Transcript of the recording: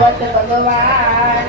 ભાગવત ભગવાન.